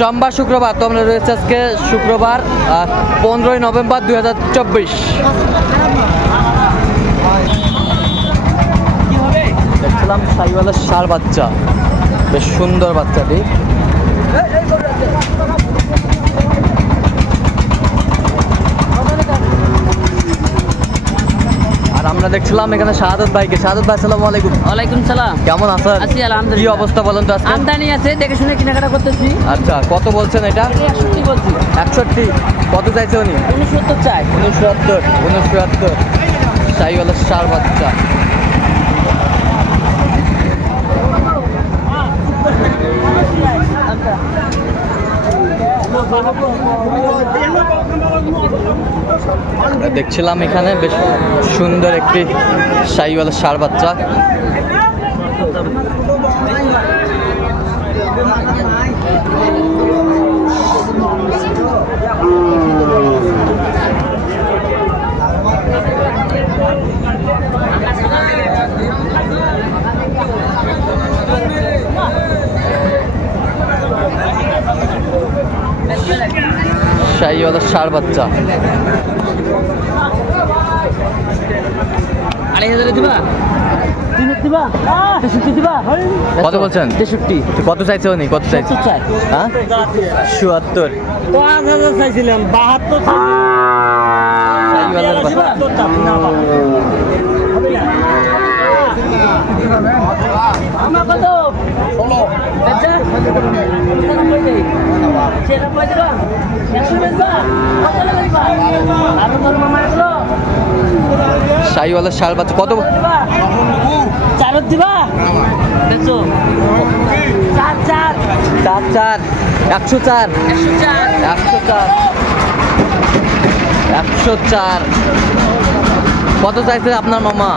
সোমবার শুক্রবার তো আমরা রয়েছে আজকে শুক্রবার 15ই নভেম্বর 2024। দেখছিলাম শাহিওয়ালের ষাঁড় বাচ্চা, বেশ সুন্দর বাচ্চাটি। আর আমরা দেখছিলাম এখানে শাহাদাত ভাইকে। শাহাদাত ভাই আসসালামু আলাইকুম। ওয়ালাইকুম সালাম। কেমন আছেন? আছি আলহামদুলিল্লাহ। কি অবস্থা বলেন তো? আজকে আমদানি আছে, দেখে শুনে কেনাকাটা করতেছি। আচ্ছা, কত বলছেন এটা? 61 বলছি। 61। কত চাইছে উনি? 69 চাই। 69 শাহিওয়ালের ষাঁড় বাচ্চা। দেখছিলাম এখানে বেশ সুন্দর একটি শাহিওয়ালের ষাঁড় বাচ্চা। শাহিওয়ালের ষাঁড় বাচ্চা। 2500 দিবা? 3 দিবা? 63 দিবা? কত বলছেন? 63। কত চাইছে উনি? কত চাইছে? 70 চাই। হ্যাঁ, 77। 5000 চাইছিলাম, 72 শাহিওয়ালের বাচ্চা। আমার কত? 16। আচ্ছা, 90 দেই। 90 দিবা? 100 দিবা? কত দিবা? আর তোর মামা আসলো? শাহিওয়ালের ষাঁড় বাচ্চা কত? 4 দিবা? দেখছো? 4 104। 104। 104। কত চাইছে আপনার মামা?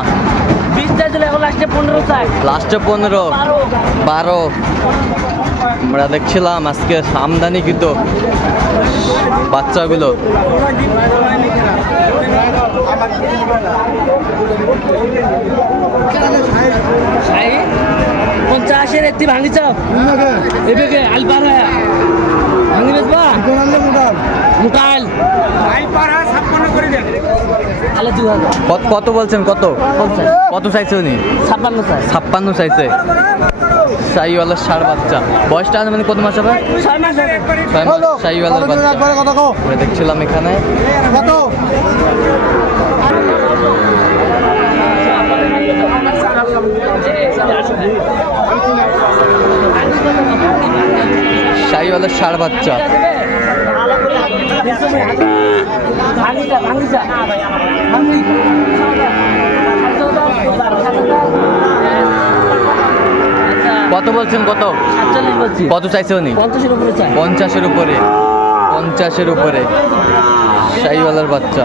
20 চাইছিল, এখন লাস্টে 15 চাই। লাস্টে 15। 12। আমরা দেখছিলাম আজকে আমদানি কিন্তু বাচ্চাগুলো। শাহি 50 একটি ভাঙি চাও এদিকে আলপার ভাঙি বেচবা মোটাইল তাহলে 2000। কত বলছেন? কত কত চাইছে উনি? 56 চাই। 56 চাইছে। শাহিওয়ালের ষাঁড় বাচ্চা। বয়সটা মানে কত মাস হবে? 6 মাস। 6 মাস শাহিওয়ালের বাচ্চা। আমরা দেখছিলাম এখানে কত? শাহিওয়ালের ষাঁড় বাচ্চা। কত বলছেন? কত? 47 বলছি। কত চাইছে উনি? 50-এর উপরে চাই। 50-এর উপরে। 50-এর উপরে শাহিওয়ালের বাচ্চা।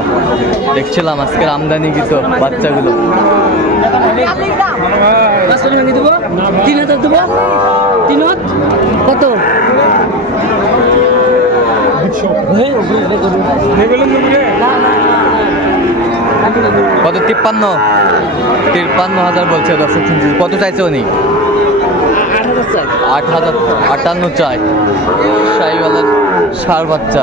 দেখছিলাম আজকের আমদানি কিন্তু বাচ্চাগুলো। 500 ভাঙি দেবো? 3000 দেবো? 3 কত? কত? 53,000 বলছে দর্শক। কত চাইছে উনি? 8,000। 58 চাই শাহিওয়ালের ষাঁড় বাচ্চা।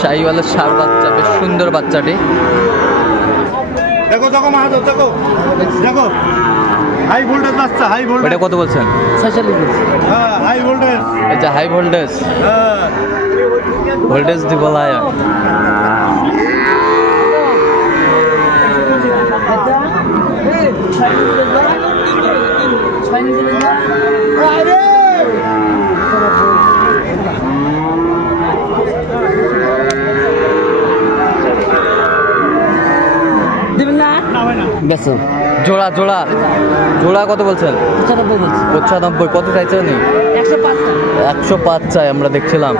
শাহিওয়ালের ষাঁড় বাচ্চা, বেশ সুন্দর বাচ্চাটি। দেখো দেখো মাহাতো, দেখো দেখো হাই ভোল্টেজ বাচ্চা। High voltage. এটা কত বলছেন? 46। হ্যাঁ, হাই ভোল্টেজ। এটা হাই ভোল্টেজ। হ্যাঁ, ভোল্টেজ দি বলায়। দিবেন না? বেশো জোড়া জোড়া জোড়া কত বলছেন? 95 বলছি। 95। কত চাইছে উনি? 105। 105 চাই আমরা দেখছিলাম।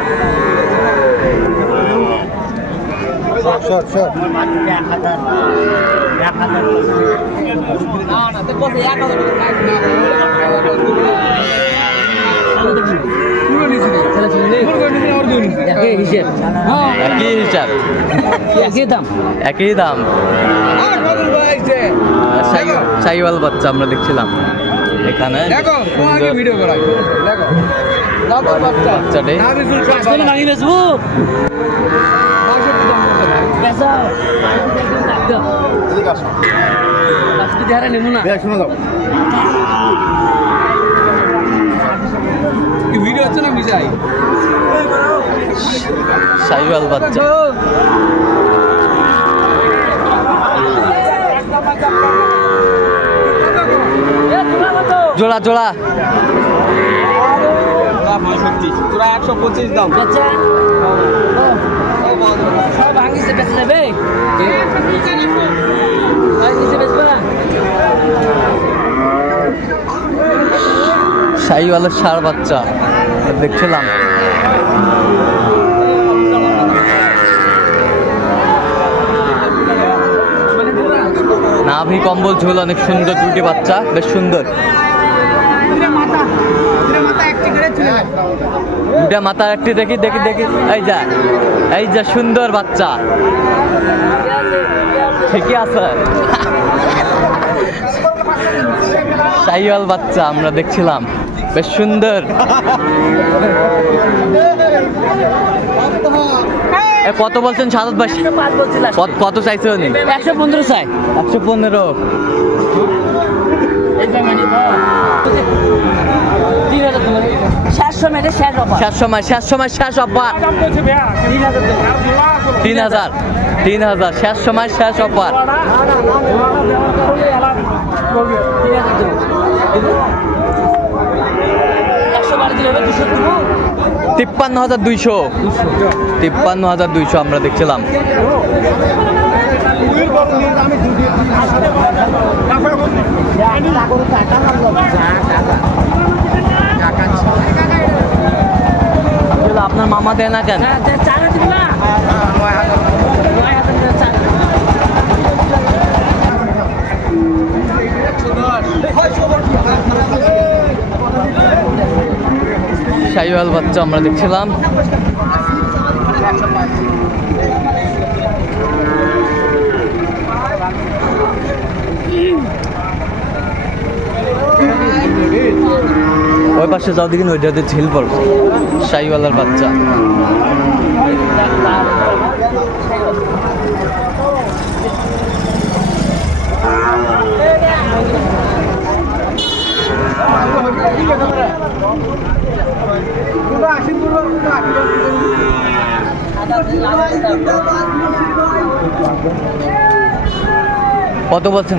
একই হিসেব একই হিসাব, একই দাম একই দাম। শাহিওয়াল বাচ্চা আমরা দেখছিলাম এখানে। বাচ্চাটি নেবো না ভিডিও হচ্ছে না মিশাই শাহিওয়াল বাচ্চা। জোড়া জোড়া 125 দাম সব ভাঙিছে বেঁচে যাবে শাহিওয়ালের ষাঁড় বাচ্চা দেখছিলাম। নাভি কম্বল ঝোল অনেক সুন্দর, দুটি বাচ্চা বেশ সুন্দর। দুটা মাথার একটি দেখি দেখি দেখি, এই যা সুন্দর বাচ্চা, ঠিকই আছে। শাহিওয়াল বাচ্চা আমরা দেখছিলাম বেশ সুন্দর। কত বলছেন সাদত ভাই? কত চাইছে উনি? 115 চাই। 115। 3000 শেষ সময় শেষ অফার। 53,200 আমরা দেখছিলাম। আপনার মামা দেয় না কেন? শাহিওয়াল বাচ্চা আমরা দেখছিলাম। ওই পাশে যাও দেখি ওইটাতে ঝিল পড়বে। শাহিওয়ালার বাচ্চা কত বলছেন?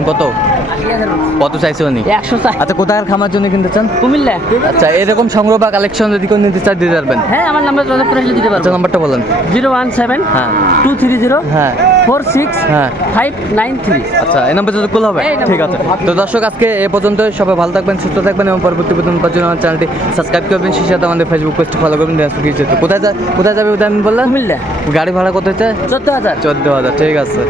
কত চাইছে উনি? 100 চাই। আচ্ছা, কোথায় খামার জন্য কিনতে চান? কুমিল্লা। আচ্ছা, এরকম সংগ্রহ বা কালেকশন যদি কেউ নিতে চান দিতে পারবেন? হ্যাঁ, আমার নাম্বার দিতে পারবেন। আচ্ছা, নাম্বারটা বলেন। 017 হ্যাঁ 230 হ্যাঁ 46 হ্যাঁ 593। আচ্ছা, এই নাম্বার যদি কল হবে? ঠিক আছে। তো দর্শক, আজকে এ পর্যন্ত। সবাই ভালো থাকবেন, সুস্থ থাকবেন এবং পরবর্তী পর্যন্ত জন্য আমার চ্যানেলটি সাবস্ক্রাইব করবেন। সেই সাথে আমাদের ফেসবুক পেজটি ফলো করবেন। কোথায় যাবে ওটা আমি বললাম? কুমিল্লা। গাড়ি ভাড়া কত হচ্ছে? 14,000। 14,000। ঠিক আছে।